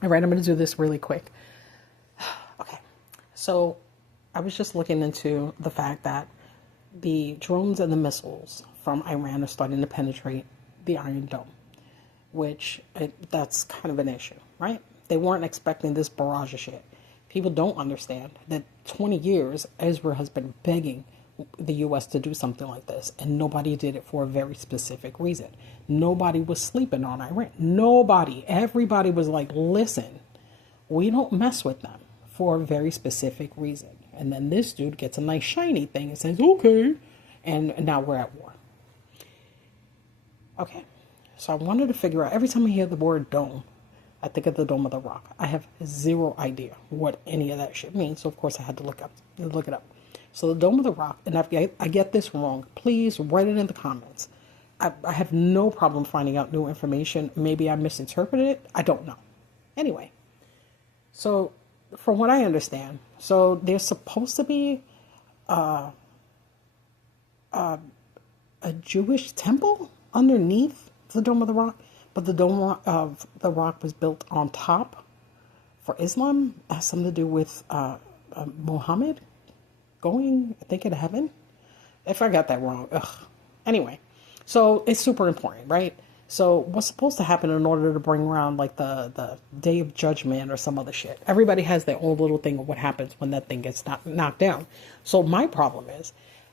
All right, I'm going to do this really quick. Okay, so I was just looking into the fact that the drones and the missiles from Iran are starting to penetrate the Iron Dome, which that's kind of an issue, right? They weren't expecting this barrage of shit. People don't understand that 20 years Israel has been begging the U.S. to do something like this, and nobody did it for a very specific reason. Nobody was sleeping on Iran. Nobody. Everybody was like, listen, we don't mess with them for a very specific reason. And then this dude gets a nice shiny thing and says, okay. And now we're at war. Okay. So I wanted to figure out, every time I hear the word dome, I think of the Dome of the Rock. I have zero idea what any of that shit means. So of course I had to look it up. So the Dome of the Rock, and I get this wrong, please write it in the comments. I have no problem finding out new information. Maybe I misinterpreted it. I don't know. Anyway, so from what I understand, so there's supposed to be a Jewish temple underneath the Dome of the Rock, but the Dome of the Rock was built on top for Islam. It has something to do with Muhammad going, I think, into heaven. If I got that wrong, ugh. Anyway, so it's super important, right? So what's supposed to happen in order to bring around like the Day of Judgment or some other shit? Everybody has their own little thing of what happens when that thing gets knocked down. So my problem is,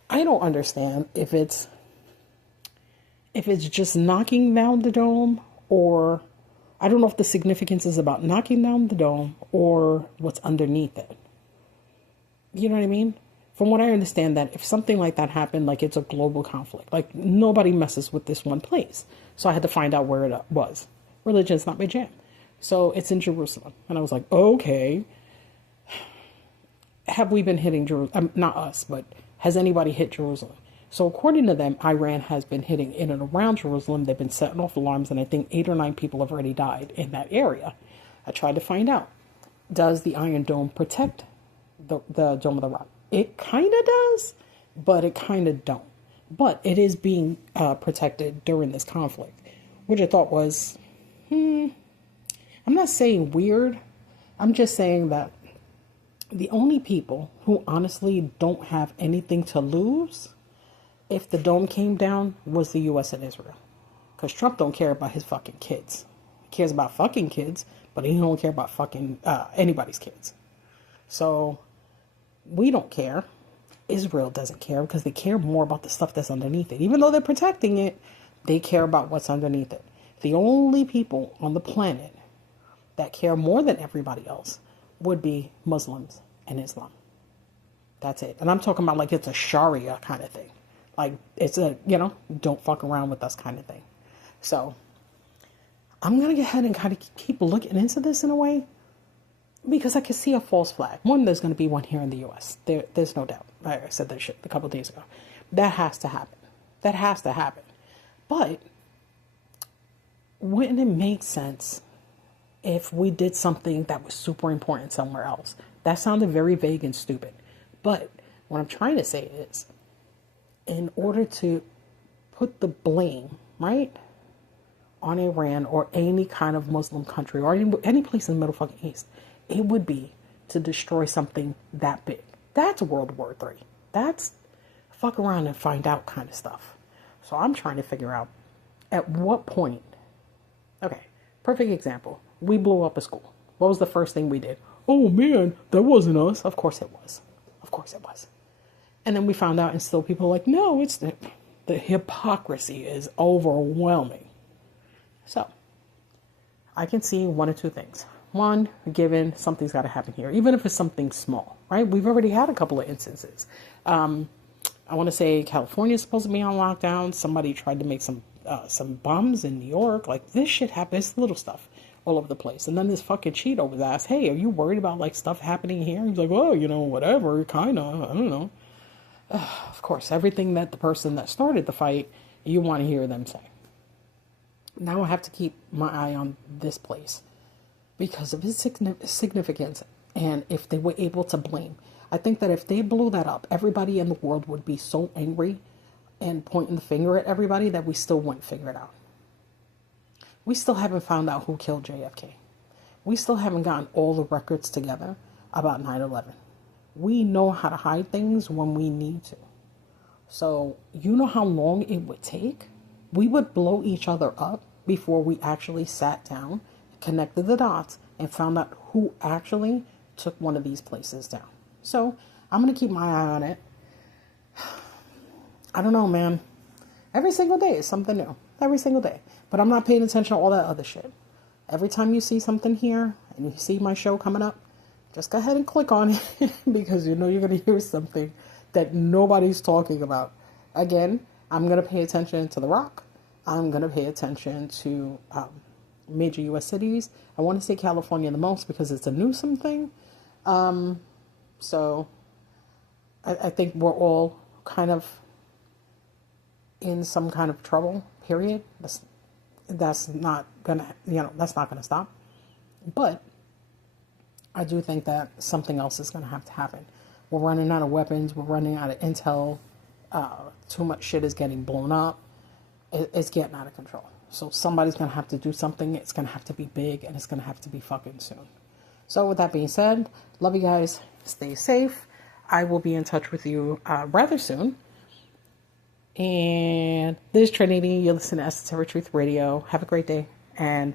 I don't understand if it's just knocking down the dome, or I don't know if the significance is about knocking down the dome or what's underneath it. You know what I mean? From what I understand, that if something like that happened, like it's a global conflict, like nobody messes with this one place. So I had to find out where it was. Religion's not my jam. So it's in Jerusalem. And I was like, okay, have we been hitting Jerusalem? Not us, but has anybody hit Jerusalem? So according to them, Iran has been hitting in and around Jerusalem. They've been setting off alarms, and I think 8 or 9 people have already died in that area. I tried to find out, does the Iron Dome protect the Dome of the Rock? It kind of does, but it kind of don't. But it is being protected during this conflict, which I thought was, I'm not saying weird. I'm just saying that the only people who honestly don't have anything to lose if the dome came down was the U.S. and Israel. Because Trump don't care about his fucking kids. He cares about fucking kids, but he don't care about fucking anybody's kids. So we don't care. Israel doesn't care because they care more about the stuff that's underneath it. Even though they're protecting it, they care about what's underneath it. The only people on the planet that care more than everybody else would be Muslims and Islam. That's it. And I'm talking about like it's a Sharia kind of thing. Like it's a, don't fuck around with us kind of thing. So I'm going to go ahead and kind of keep looking into this in a way, because I can see a false flag. One, there's going to be one here in the U.S. There's no doubt. I said that shit a couple of days ago. That has to happen. That has to happen. But wouldn't it make sense if we did something that was super important somewhere else? That sounded very vague and stupid. But what I'm trying to say is, in order to put the blame, right, on Iran or any kind of Muslim country or any place in the Middle fucking East, it would be to destroy something that big. That's World War III. That's fuck around and find out kind of stuff. So I'm trying to figure out at what point. Okay, perfect example. We blew up a school. What was the first thing we did? Oh man, that wasn't us. Of course it was. Of course it was. And then we found out, and still people are like, no, it's the hypocrisy is overwhelming. So I can see one or two things. One, given something's got to happen here, even if it's something small, right? We've already had a couple of instances. I want to say California is supposed to be on lockdown. Somebody tried to make some bombs in New York. Like this shit happens, it's little stuff all over the place. And then this fucking Cheeto was asked, hey, are you worried about like stuff happening here? He's like, oh, whatever, kind of, I don't know. Of course, everything that the person that started the fight, you want to hear them say. Now I have to keep my eye on this place because of its significance, and if they were able to blame. I think that if they blew that up, everybody in the world would be so angry and pointing the finger at everybody that we still wouldn't figure it out. We still haven't found out who killed JFK. we still haven't gotten all the records together about 9/11. We know how to hide things when we need to. So, you know how long it would take? We would blow each other up before we actually sat down, connected the dots, and found out who actually took one of these places down. So, I'm going to keep my eye on it. I don't know, man. Every single day is something new. Every single day. But I'm not paying attention to all that other shit. Every time you see something here and you see my show coming up, just go ahead and click on it because you know you're going to hear something that nobody's talking about. Again, I'm going to pay attention to The Rock. I'm going to pay attention to major U.S. cities. I want to say California the most because it's a Newsom thing. So I think we're all kind of in some kind of trouble, period. That's not gonna, that's not gonna stop. But I do think that something else is gonna have to happen. We're running out of weapons. We're running out of intel. Too much shit is getting blown up. It's getting out of control. So somebody's gonna have to do something. It's gonna have to be big, and it's gonna have to be fucking soon. So with that being said, love you guys. Stay safe. I will be in touch with you rather soon. And this is Trinity. You're listening to Esoteric Truth Radio. Have a great day. And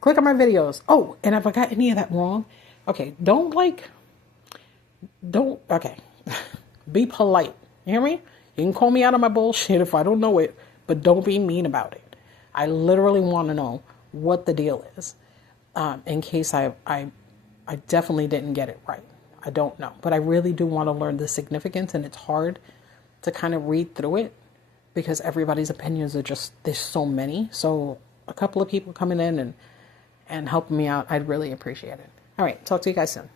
click on my videos. Oh, and if I got any of that wrong, okay, okay. Be polite. You hear me? You can call me out on my bullshit if I don't know it, but don't be mean about it. I literally want to know what the deal is. In case I definitely didn't get it right. I don't know. But I really do want to learn the significance, and it's hard to kind of read through it because everybody's opinions are just, there's so many. So a couple of people coming in and helping me out, I'd really appreciate it. All right. Talk to you guys soon.